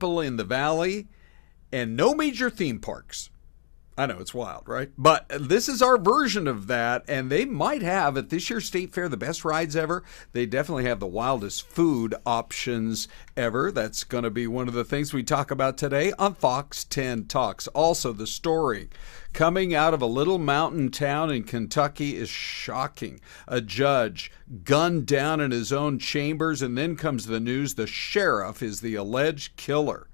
people in the valley, and no major theme parks. I know, it's wild, right? But this is our version of that, and they might have, at this year's State Fair, the best rides ever. They definitely have the wildest food options ever. That's going to be one of the things we talk about today on Fox 10 Talks. Also, the story coming out of a little mountain town in Kentucky is shocking. A judge gunned down in his own chambers, and then comes the news the sheriff is the alleged killer.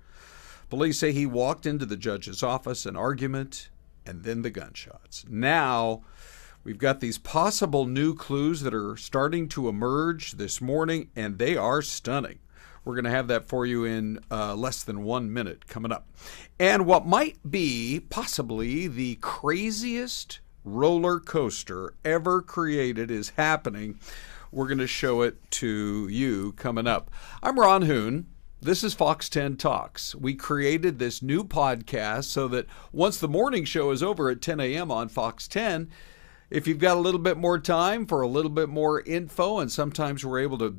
Police say he walked into the judge's office, an argument, and then the gunshots. Now, we've got these possible new clues that are starting to emerge this morning, and they are stunning. We're going to have that for you in less than 1 minute coming up. And what might be possibly the craziest roller coaster ever created is happening. We're going to show it to you coming up. I'm Ron Hoon. This is Fox 10 Talks. We created this new podcast so that once the morning show is over at 10 a.m. on Fox 10, if you've got a little bit more time for a little bit more info, and sometimes we're able to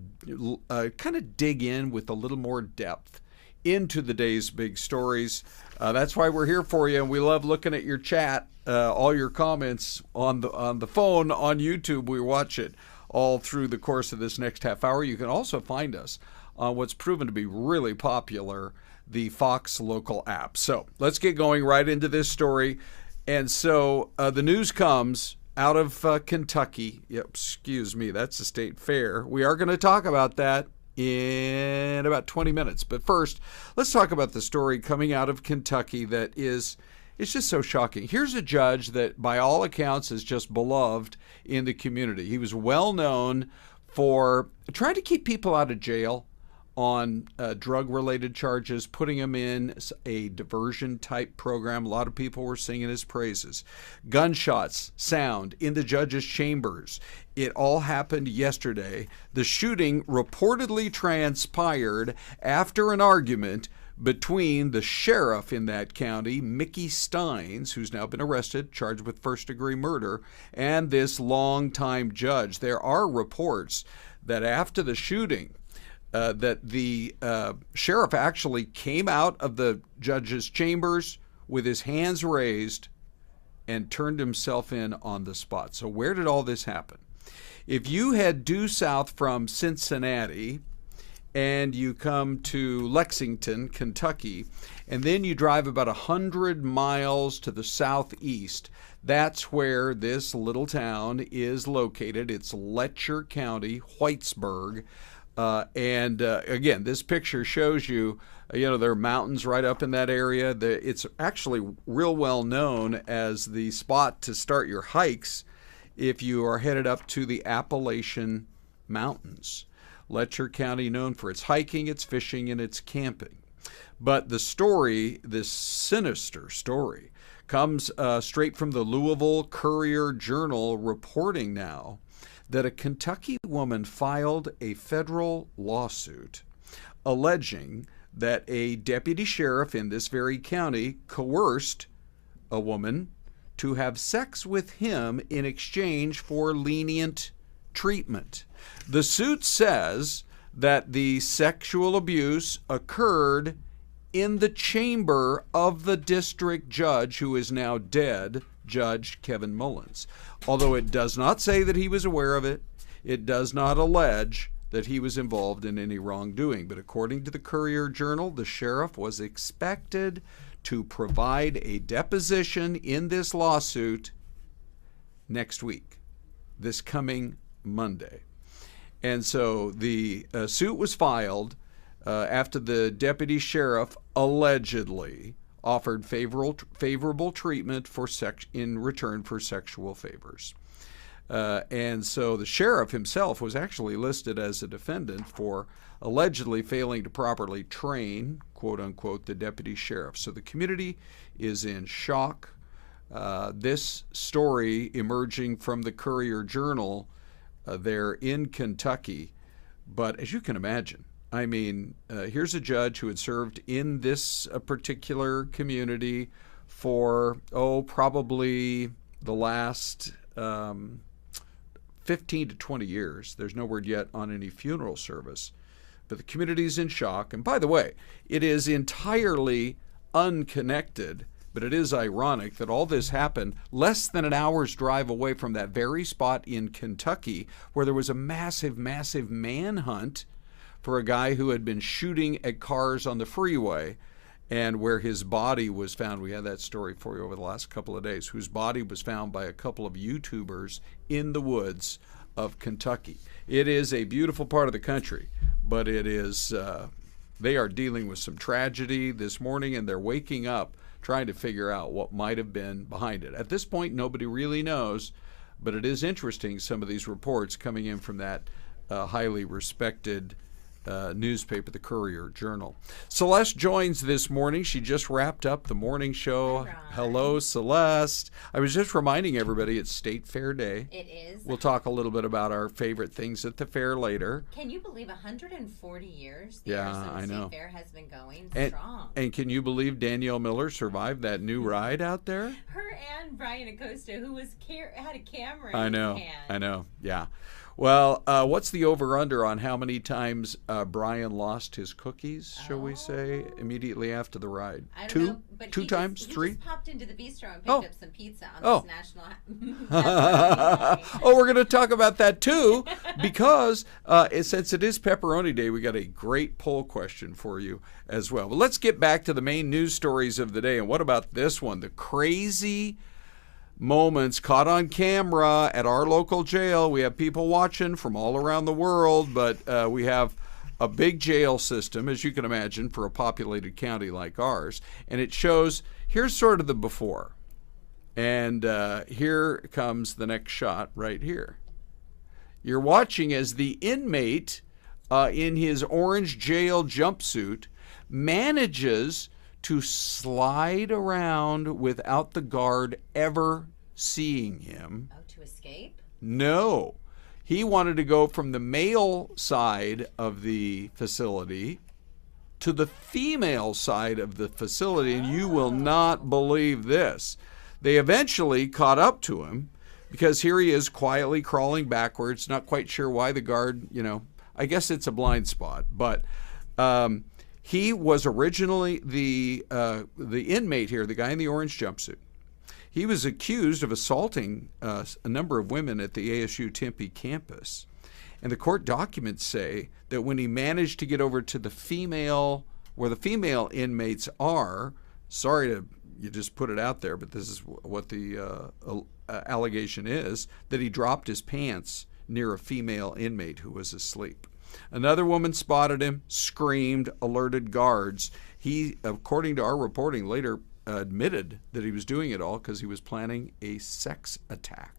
kind of dig in with a little more depth into the day's big stories. That's why we're here for you, and we love looking at your chat, all your comments on the phone, on YouTube. We watch it all through the course of this next half hour. You can also find us on what's proven to be really popular, the Fox Local app. So let's get going right into this story. And so the news comes out of Kentucky. Yep, excuse me, that's the State Fair. We are going to talk about that in about 20 minutes. But first, let's talk about the story coming out of Kentucky that it's just so shocking. Here's a judge that, by all accounts, is just beloved in the community. He was well known for trying to keep people out of jail on drug-related charges, putting him in a diversion-type program. A lot of people were singing his praises. Gunshots sound in the judge's chambers. It all happened yesterday. The shooting reportedly transpired after an argument between the sheriff in that county, Mickey Steins, who's now been arrested, charged with first-degree murder, and this longtime judge. There are reports that after the shooting, that the sheriff actually came out of the judge's chambers with his hands raised and turned himself in on the spot. So where did all this happen? If you head due south from Cincinnati and you come to Lexington, Kentucky, and then you drive about 100 miles to the southeast, that's where this little town is located. It's Letcher County, Whitesburg. Again, this picture shows you, there are mountains right up in that area. It's actually real well known as the spot to start your hikes if you are headed up to the Appalachian Mountains. Letcher County, known for its hiking, its fishing, and its camping. But the story, this sinister story, comes straight from the Louisville Courier-Journal, reporting now that a Kentucky woman filed a federal lawsuit alleging that a deputy sheriff in this very county coerced a woman to have sex with him in exchange for lenient treatment. The suit says that the sexual abuse occurred in the chamber of the district judge, who is now dead, Judge Kevin Mullins. Although it does not say that he was aware of it, it does not allege that he was involved in any wrongdoing. But according to the Courier-Journal, the sheriff was expected to provide a deposition in this lawsuit next week, this coming Monday. And so the suit was filed after the deputy sheriff allegedly offered favorable treatment in return for sexual favors. And so the sheriff himself was actually listed as a defendant for allegedly failing to properly train, quote unquote, the deputy sheriff. So the community is in shock. This story emerging from the Courier-Journal there in Kentucky. But as you can imagine, I mean, here's a judge who had served in this particular community for, probably the last 15 to 20 years. There's no word yet on any funeral service. But the community's in shock. And by the way, it is entirely unconnected, but it is ironic that all this happened less than an hour's drive away from that very spot in Kentucky where there was a massive, massive manhunt for a guy who had been shooting at cars on the freeway, and where his body was found. We had that story for you over the last couple of days, whose body was found by a couple of YouTubers in the woods of Kentucky. It is a beautiful part of the country, but it is they are dealing with some tragedy this morning, and they're waking up trying to figure out what might have been behind it. At this point, nobody really knows, but it is interesting, some of these reports coming in from that highly respected newspaper, the Courier-Journal. Celeste joins this morning. She just wrapped up the morning show. Hello, Celeste. I was just reminding everybody it's State Fair Day. It is. We'll talk a little bit about our favorite things at the fair later. Can you believe 140 years? I know. State Fair has been going strong. And can you believe Danielle Miller survived that new ride out there? Her and Brian Acosta, who had a camera I in know. his hand. I know. Yeah. Well, what's the over-under on how many times Brian lost his cookies, shall we say, immediately after the ride? I don't Two? know, but Two times? He Three? just popped into the bistro and picked up some pizza on this national... Oh, we're going to talk about that too, because since it is Pepperoni Day, we got a great poll question for you as well. But let's get back to the main news stories of the day. And what about this one? The crazy moments caught on camera at our local jail. We have people watching from all around the world, but we have a big jail system, as you can imagine, for a populated county like ours. And it shows, here's sort of the before. And here comes the next shot right here. You're watching as the inmate in his orange jail jumpsuit manages to slide around without the guard ever seeing him. Oh, to escape? No. He wanted to go from the male side of the facility to the female side of the facility, and you will not believe this. They eventually caught up to him because here he is quietly crawling backwards, not quite sure why the guard, I guess it's a blind spot, but he was originally the inmate here, the guy in the orange jumpsuit. He was accused of assaulting a number of women at the ASU Tempe campus. And the court documents say that when he managed to get over to the female, where the female inmates are, sorry to you just put it out there, but this is what the allegation is, that he dropped his pants near a female inmate who was asleep. Another woman spotted him, screamed, alerted guards. He, according to our reporting, later admitted that he was doing it all because he was planning a sex attack,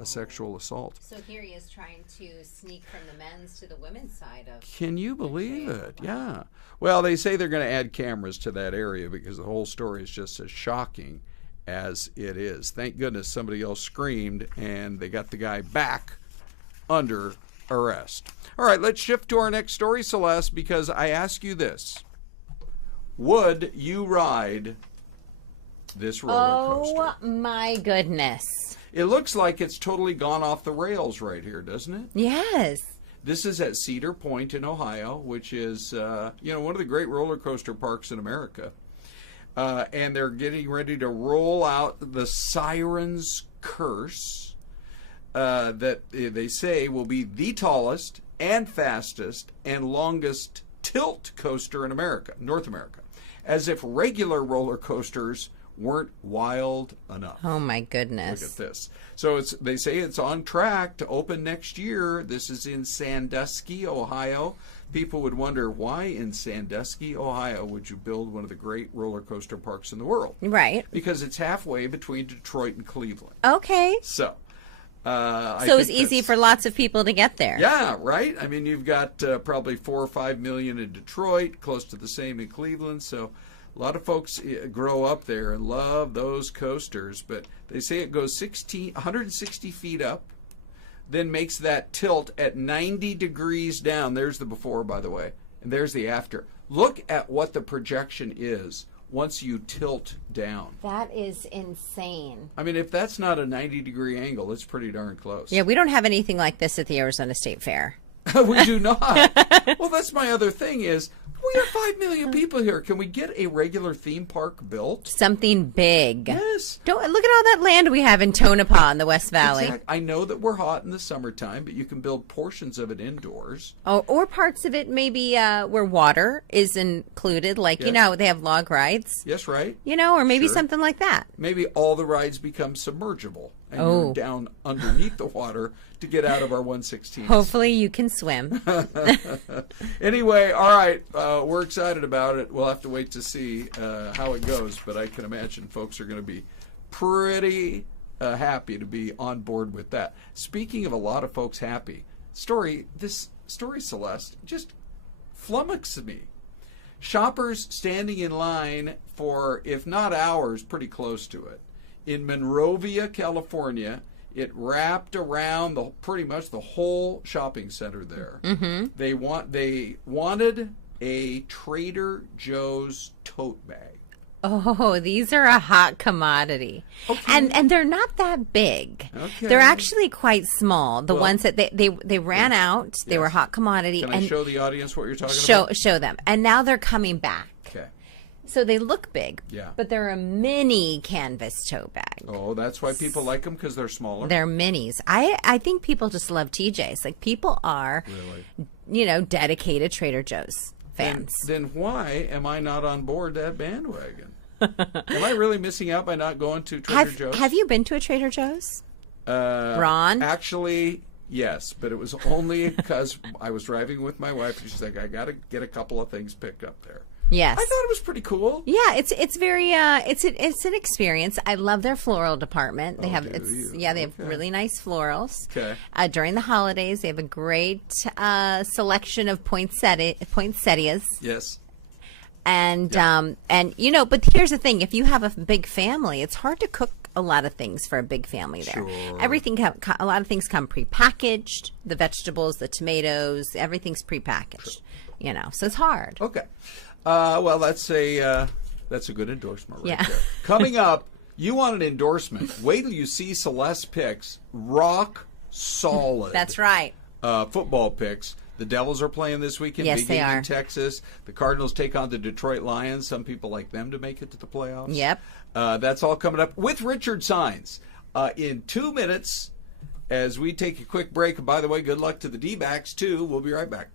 a sexual assault. So here he is trying to sneak from the men's to the women's side of... Can you believe it? Yeah. Well, they say they're going to add cameras to that area because the whole story is just as shocking as it is. Thank goodness somebody else screamed and they got the guy back under arrest. All right, let's shift to our next story, Celeste, because I ask you this. Would you ride this roller coaster? Oh, my goodness. It looks like it's totally gone off the rails right here, doesn't it? Yes. This is at Cedar Point in Ohio, which is, one of the great roller coaster parks in America. And they're getting ready to roll out the Siren's Curse that they say will be the tallest and fastest and longest tilt coaster in America, North America, as if regular roller coasters weren't wild enough. Oh, my goodness. Look at this. So they say it's on track to open next year. This is in Sandusky, Ohio. People would wonder, why in Sandusky, Ohio, would you build one of the great roller coaster parks in the world? Right. Because it's halfway between Detroit and Cleveland. Okay. So it's easy for lots of people to get there. Yeah, right? I mean, you've got probably 4 or 5 million in Detroit, close to the same in Cleveland, so a lot of folks grow up there and love those coasters, but they say it goes 160 feet up, then makes that tilt at 90 degrees down. There's the before, by the way, and there's the after. Look at what the projection is once you tilt down. That is insane. I mean, if that's not a 90-degree angle, it's pretty darn close. Yeah, we don't have anything like this at the Arizona State Fair. We do not. Well, that's my other thing is we have 5 million people here. Can we get a regular theme park built? Something big. Yes. Don't look at all that land we have in Tonopah in the West Valley. Exactly. I know that we're hot in the summertime, but you can build portions of it indoors. Oh, or parts of it maybe where water is included, like, Yes. they have log rides, Yes, right? or maybe Sure. something like that. Maybe all the rides become submergible, and Oh. you're down underneath the water to get out of our 116. Hopefully you can swim. Anyway, all right, we're excited about it. We'll have to wait to see how it goes, but I can imagine folks are going to be pretty happy to be on board with that. Speaking of a lot of folks happy, this story, Celeste, just flummoxed me. Shoppers standing in line for, if not hours, pretty close to it. In Monrovia, California, it wrapped around pretty much the whole shopping center there. Mm-hmm. They wanted a Trader Joe's tote bag. Oh, these are a hot commodity. Okay. And they're not that big. Okay. They're actually quite small. The Well, ones that they ran out, they Yes. were hot commodity. Can and I show the audience what you're talking about? show them. And now they're coming back. Okay. So they look big, Yeah. but they're a mini canvas tote bag. Oh, that's why people like them, because they're smaller? They're minis. I think people just love TJs. Like, people are, Really? dedicated Trader Joe's fans. Then why am I not on board that bandwagon? Am I really missing out by not going to Trader Joe's? Have you been to a Trader Joe's? Ron? Actually, yes, but it was only because I was driving with my wife, and she's like, I got to get a couple of things picked up there. Yes. I thought it was pretty cool. Yeah, it's very it's an experience. I love their floral department. They Oh, have do you? they have Okay. really nice florals. Okay. During the holidays, they have a great selection of poinsettias. Yes. And but here's the thing: if you have a big family, it's hard to cook a lot of things for a big family there. Sure. A lot of things come prepackaged. The vegetables, the tomatoes, everything's prepackaged. So it's hard. Okay. Well, that's a good endorsement right Yeah. there. Coming up, you want an endorsement. Wait till you see Celeste picks. Rock solid. That's right. Football picks. The Devils are playing this weekend. Yes, Big they game are. in Texas. The Cardinals take on the Detroit Lions. Some people like them to make it to the playoffs. Yep. That's all coming up with Richard Signs in 2 minutes as we take a quick break. And by the way, good luck to the D-backs, too. We'll be right back.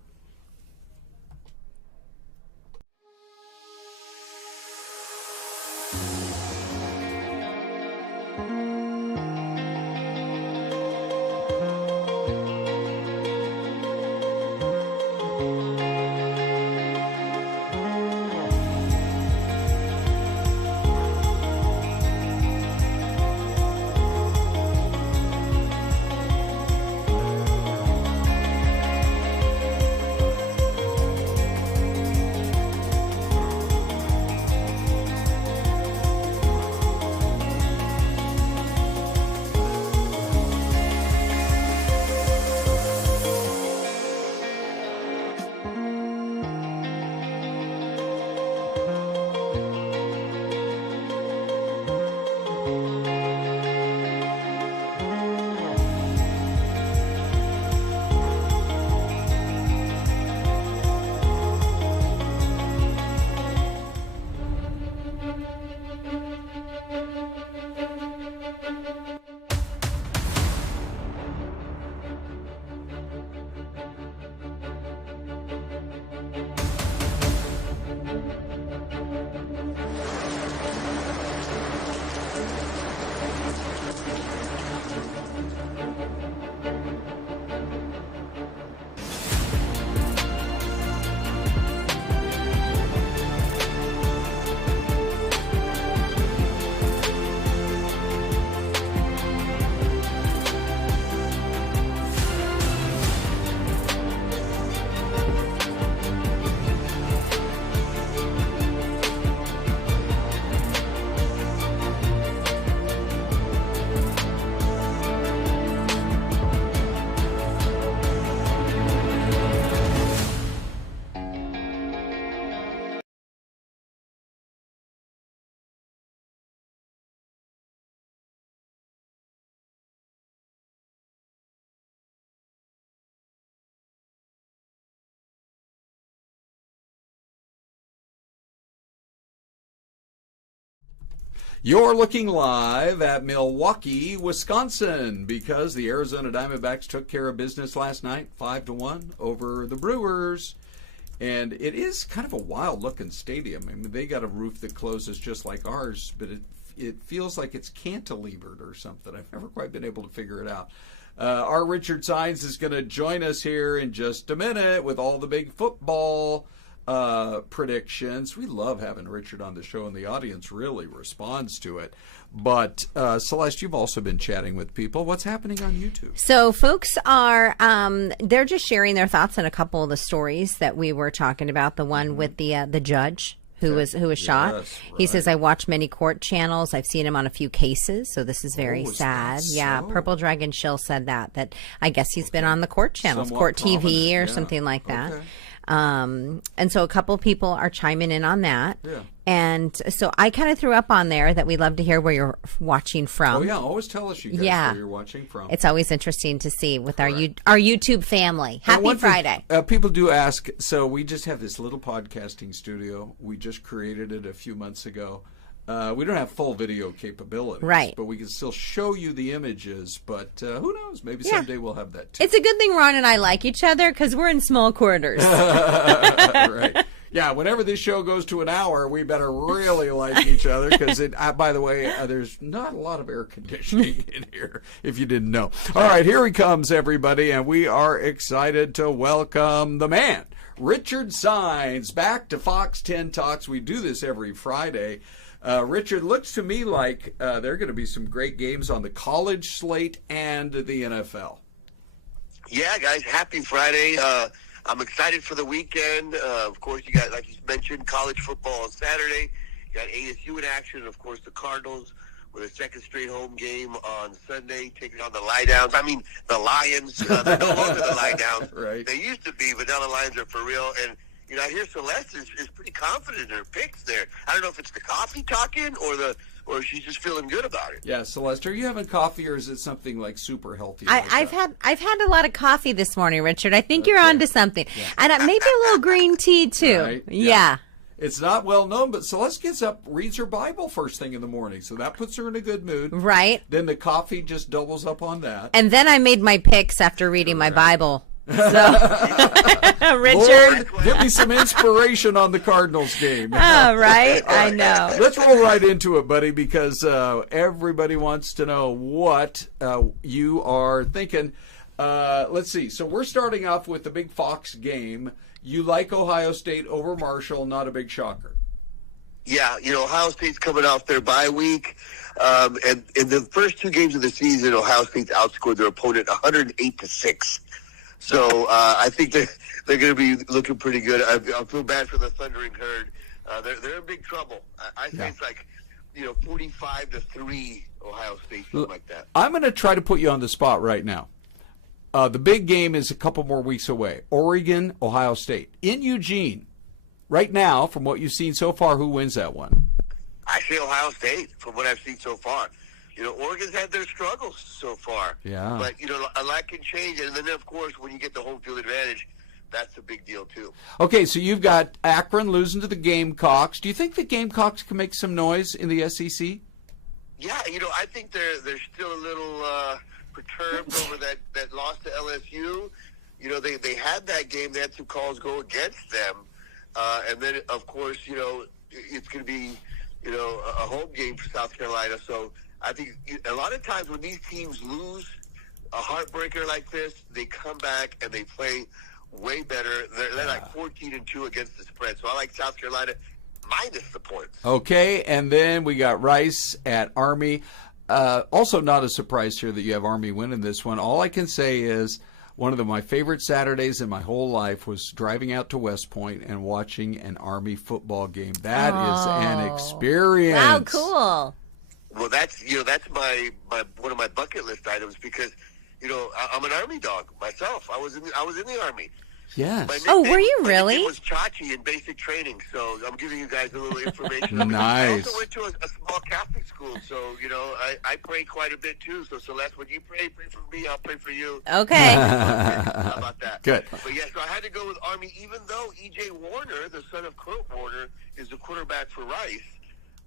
You're looking live at Milwaukee, Wisconsin, because the Arizona Diamondbacks took care of business last night, 5-1 over the Brewers. And it is kind of a wild-looking stadium. I mean, they got a roof that closes just like ours, but it feels like it's cantilevered or something. I've never quite been able to figure it out. Our Richard Sines is going to join us here in just a minute with all the big football predictions. We love having Richard on the show, and the audience really responds to it. But Celeste, you've also been chatting with people. What's happening on YouTube? So folks are they're just sharing their thoughts on a couple of the stories that we were talking about. The one with the judge who was shot. Yes, right. He says, I watch many court channels. I've seen him on a few cases, so this is very sad. Yeah, so? Purple Dragon Shill said that I guess he's been on the court channels, Somewhat Court TV prominent, or something like that. Okay. And so a couple people are chiming in on that. Yeah. And so I kind of threw up on there that we'd love to hear where you're watching from. Oh, yeah. Always tell us, you guys, where you're watching from. It's always interesting to see with our YouTube family. Happy Friday. People do ask, so we just have this little podcasting studio. We just created it a few months ago. We don't have full video capabilities. Right. But we can still show you the images. But who knows? Maybe someday we'll have that, too. It's a good thing Ron and I like each other because we're in small quarters. Right. Yeah, whenever this show goes to an hour, we better really like each other because, by the way, there's not a lot of air conditioning in here, if you didn't know. All right, here he comes, everybody, and we are excited to welcome the man, Richard Sines, back to Fox 10 Talks. We do this every Friday. Richard, looks to me like there are going to be some great games on the college slate and the NFL. Yeah, guys, happy Friday. I'm excited for the weekend. Of course, you got, like you mentioned, college football on Saturday. You got ASU in action, and of course, the Cardinals with a second straight home game on Sunday, taking on the Lie-Downs. I mean, the Lions. They're no longer the Lie-Downs. Right. They used to be, but now the Lions are for real. And, you know, I hear Syleste is pretty confident in her picks there. I don't know if it's the coffee talking or she's just feeling good about it. Yeah, Celeste, are you having coffee or is it something like super healthy? I've had a lot of coffee this morning, Richard. I think you're onto something, and maybe a little green tea too. Right? Yeah. It's not well known, but Celeste gets up, reads her Bible first thing in the morning, so that puts her in a good mood. Right. Then the coffee just doubles up on that. And then I made my picks after reading my Bible. So, Richard, Lord, give me some inspiration on the Cardinals game. Oh, right? I know. Let's roll right into it, buddy, because everybody wants to know what you are thinking. Let's see. So we're starting off with the big Fox game. You like Ohio State over Marshall, not a big shocker. Yeah, you know, Ohio State's coming off their bye week. And in the first two games of the season, Ohio State's outscored their opponent 108-6. So I think they're going to be looking pretty good. I feel bad for the Thundering Herd. They're in big trouble. I think it's like, 45-3 Ohio State, something like that. I'm going to try to put you on the spot right now. The big game is a couple more weeks away. Oregon, Ohio State. In Eugene, right now, from what you've seen so far, who wins that one? I say Ohio State, from what I've seen so far. Oregon's had their struggles so far. Yeah. But, a lot can change. And then, of course, when you get the home field advantage, that's a big deal, too. Okay, so you've got Akron losing to the Gamecocks. Do you think the Gamecocks can make some noise in the SEC? Yeah, I think they're still a little perturbed over that loss to LSU. They had that game. They had some calls go against them. And then, of course, it's going to be, a home game for South Carolina. So I think a lot of times when these teams lose a heartbreaker like this, they come back and they play way better. They're like 14-2 against the spread. So I like South Carolina minus the points. Okay, and then we got Rice at Army. Also not a surprise here that you have Army winning this one. All I can say is one of my favorite Saturdays in my whole life was driving out to West Point and watching an Army football game. That is an experience. Wow, cool. Well, that's my one of my bucket list items because I'm an Army dog myself. I was in the Army. Yes. Oh, were you really? It was Chachi in basic training, so I'm giving you guys a little information. Nice. I also went to a small Catholic school, so I pray quite a bit too. So Celeste, when you pray for me, I'll pray for you. Okay. How about that? Good. But yeah, so I had to go with Army, even though E.J. Warner, the son of Kurt Warner, is the quarterback for Rice.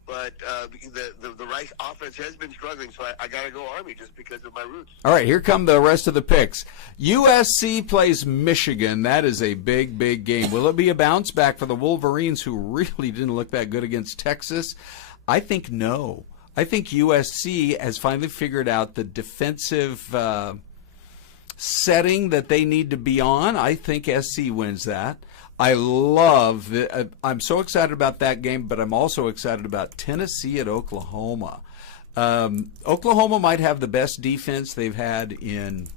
but the Rice offense has been struggling, so I got to go Army just because of my roots. All right, here come the rest of the picks. USC plays Michigan. That is a big, big game. Will it be a bounce back for the Wolverines, who really didn't look that good against Texas? I think no. I think USC has finally figured out the defensive setting that they need to be on. I think SC wins that. I'm so excited about that game, but I'm also excited about Tennessee at Oklahoma. Oklahoma might have the best defense they've had in,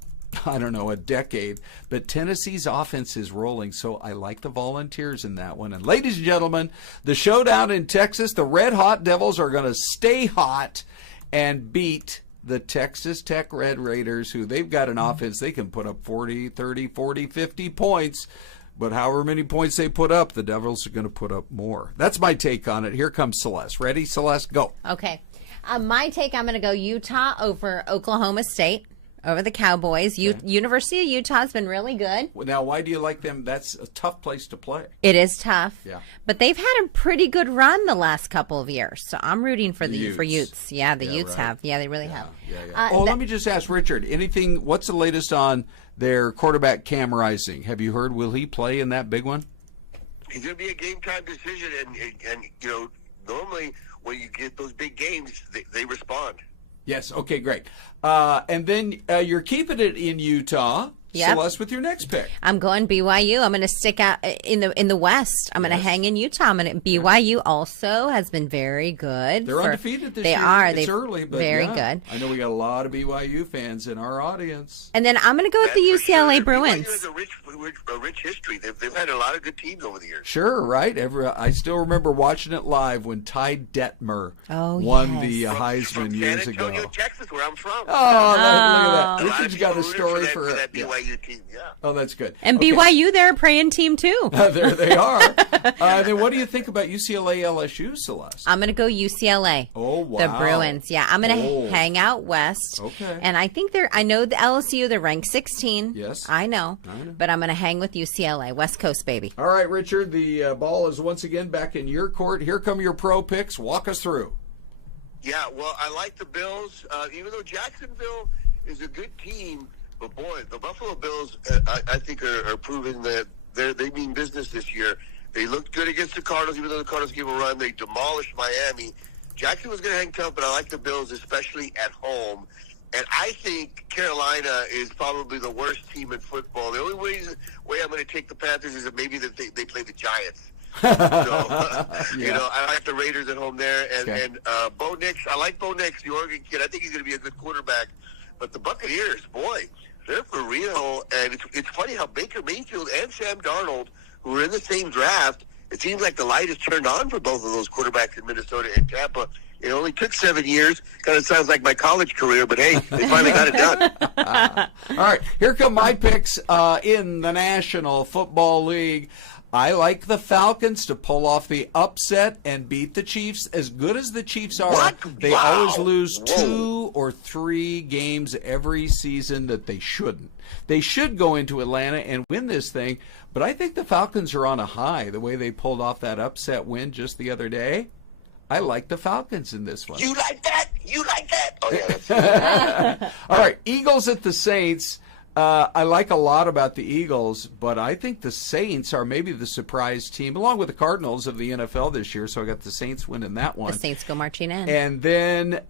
I don't know, a decade, but Tennessee's offense is rolling, so I like the Volunteers in that one. And ladies and gentlemen, the showdown in Texas, the Red Hot Devils are going to stay hot and beat the Texas Tech Red Raiders, who they've got an offense. They can put up 40, 30, 40, 50 points. But however many points they put up, the Devils are going to put up more. That's my take on it. Here comes Celeste. Ready, Celeste? Go. Okay. My take, I'm going to go Utah over Oklahoma State, over the Cowboys. Okay. University of Utah has been really good. Well, now, why do you like them? That's a tough place to play. It is tough. Yeah. But they've had a pretty good run the last couple of years. So I'm rooting for Utes. for Utes. Yeah, the Utes right. have. Yeah, they really have. Yeah. Let me just ask Richard, what's the latest on their quarterback Cam Rising? Have you heard, will he play in that big one? He's going to be a game-time decision, and normally when you get those big games, they respond. Yes, okay, great. And then you're keeping it in Utah. Yep. Celeste, with your next pick. I'm going BYU. I'm going to stick out in the West. I'm going to hang in Utah. BYU also has been very good. They're undefeated this year. They are. It's early, but very good. I know we got a lot of BYU fans in our audience. And then I'm going to go with the UCLA Bruins. BYU has a rich history. They've had a lot of good teams over the years. Sure, right? I still remember watching it live when Ty Detmer won the Heisman from years San Antonio, ago. Texas, where I'm from. Look at that. A lot of Richard's got a people story rooted for that BYU team. Yeah. Oh, that's good. And BYU, they're a praying team, too. There they are. Then what do you think about UCLA LSU, Celeste? I'm going to go UCLA. Oh, wow. The Bruins. Yeah, I'm going to hang out west. Okay. And I think I know the LSU, they're ranked 16. Yes. I know. But I'm going to hang with UCLA. West Coast, baby. All right, Richard, the ball is once again back in your court. Here come your pro picks. Walk us through. Yeah, well, I like the Bills. Even though Jacksonville is a good team, but boy, the Buffalo Bills, I think, are proving that they mean business this year. They looked good against the Cardinals, even though the Cardinals gave a run. They demolished Miami. Jackson was going to hang tough, but I like the Bills, especially at home. And I think Carolina is probably the worst team in football. The only way I'm going to take the Panthers is that maybe they play the Giants. So, I like the Raiders at home there. And Bo Nix, I like Bo Nix, the Oregon kid. I think he's going to be a good quarterback. But the Buccaneers, boy, they're for real. And it's funny how Baker Mayfield and Sam Darnold, who were in the same draft, it seems like the light is turned on for both of those quarterbacks in Minnesota and Tampa. It only took 7 years. Kind of sounds like my college career, but hey, they finally got it done. All right, here come my picks in the National Football League. I like the Falcons to pull off the upset and beat the Chiefs. As good as the Chiefs are, they always lose 2 or 3 games every season that they shouldn't. They should go into Atlanta and win this thing, but I think the Falcons are on a high, the way they pulled off that upset win just the other day. I like the Falcons in this one. You like that? You like that? Oh, yeah. That's All right, Eagles at the Saints. I like a lot about the Eagles, but I think the Saints are maybe the surprise team, along with the Cardinals of the NFL this year, so I got the Saints winning that one. The Saints go marching in. And then,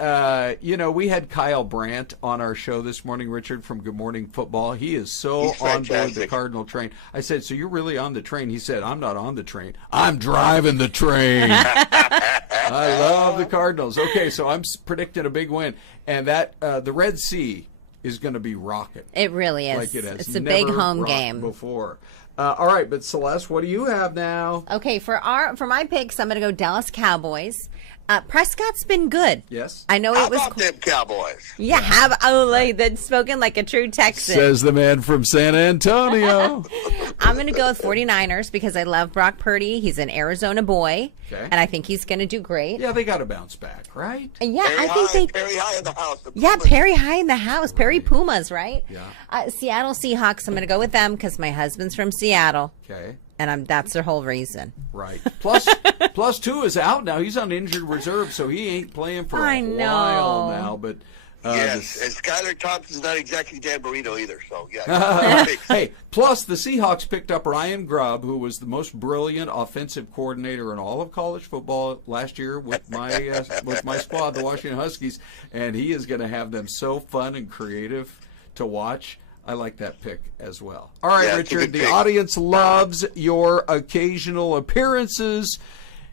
we had Kyle Brandt on our show this morning, Richard, from Good Morning Football. He is so on board the Cardinal train. I said, so you're really on the train? He said, I'm not on the train. I'm driving the train. I love the Cardinals. Okay, so I'm predicting a big win. And that the Red Sea is going to be rocking. It really is. Like it has it's a big home rocked game before. All right, but Celeste, what do you have now? Okay, for my picks, I'm going to go Dallas Cowboys. Prescott's been good. Yes. I know How it was. about them Cowboys? Yeah, that's spoken like a true Texan. Says the man from San Antonio. I'm going to go with 49ers because I love Brock Purdy. He's an Arizona boy, and I think he's going to do great. Yeah, they got to bounce back, right? Yeah, Perry I think Perry High in the house. Perry High in the house. Perry Pumas, right? Yeah. Seattle Seahawks, I'm going to go with them because my husband's from Seattle. Okay. And that's the whole reason. Right. Plus 2 is out now. He's on injured reserve, so he ain't playing for a while now. But yes, and Skylar Thompson's not exactly Dan Marino either. So yeah. Hey, plus the Seahawks picked up Ryan Grubb, who was the most brilliant offensive coordinator in all of college football last year with my squad, the Washington Huskies, and he is going to have them so fun and creative to watch. I like that pick as well. All right, Richard, the audience loves your occasional appearances,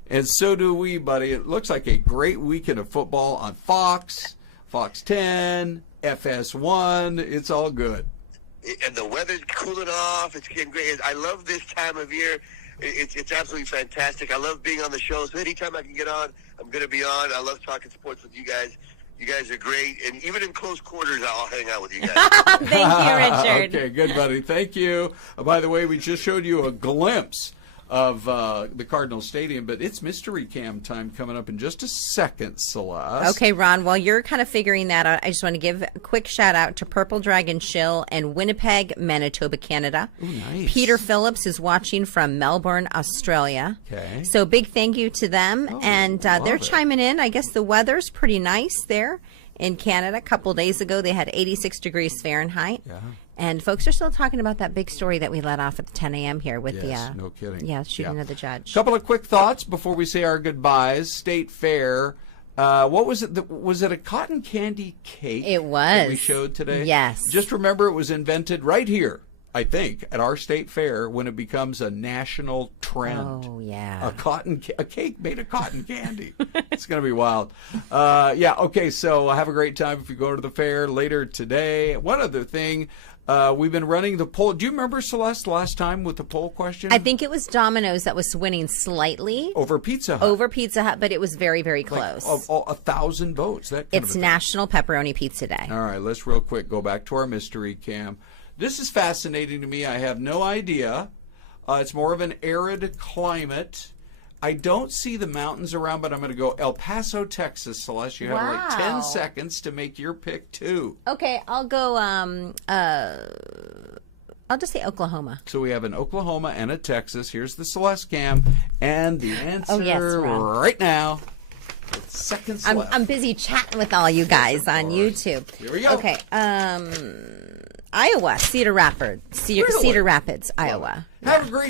and so do we, buddy. It looks like a great weekend of football on Fox, Fox 10, FS1. It's all good. And the weather's cooling off. It's getting great. I love this time of year. It's absolutely fantastic. I love being on the show. So anytime I can get on, I'm going to be on. I love talking sports with you guys. You guys are great, and even in close quarters, I'll hang out with you guys. Thank you, Richard. Okay, good, buddy. Thank you. By the way, we just showed you a glimpse of the Cardinal Stadium, but it's Mystery Cam time coming up in just a second, Celeste. Okay, Ron, while you're kind of figuring that out, I just want to give a quick shout out to Purple Dragon Chill in Winnipeg, Manitoba, Canada. Ooh, nice. Peter Phillips is watching from Melbourne, Australia. Okay. So big thank you to them. And they're chiming in. I guess the weather's pretty nice there in Canada. A couple days ago, they had 86 degrees Fahrenheit. Yeah. And folks are still talking about that big story that we let off at 10 a.m. here with no kidding. shooting of the judge. Couple of quick thoughts before we say our goodbyes. State Fair. What was it? Was it a cotton candy cake? It was. That we showed today? Yes. Just remember it was invented right here, I think, at our state fair when it becomes a national trend. Oh, yeah. A cake made of cotton candy. It's going to be wild. Okay, so have a great time if you go to the fair later today. One other thing. We've been running the poll. Do you remember, Celeste, last time with the poll question? I think it was Domino's that was winning slightly. Over Pizza Hut. But it was very, very close. Like 1,000 votes. It's National Pepperoni Pizza Day. All right, let's real quick go back to our mystery cam. This is fascinating to me. I have no idea. It's more of an arid climate. I don't see the mountains around, but I'm going to go El Paso, Texas, Celeste. You have like 10 seconds to make your pick, too. Okay, I'll go, I'll just say Oklahoma. So we have an Oklahoma and a Texas. Here's the Celeste cam. And the answer right now. Seconds left. I'm busy chatting with all you guys on YouTube. Here we go. Okay, Iowa, Cedar Rapids, Iowa. Have a great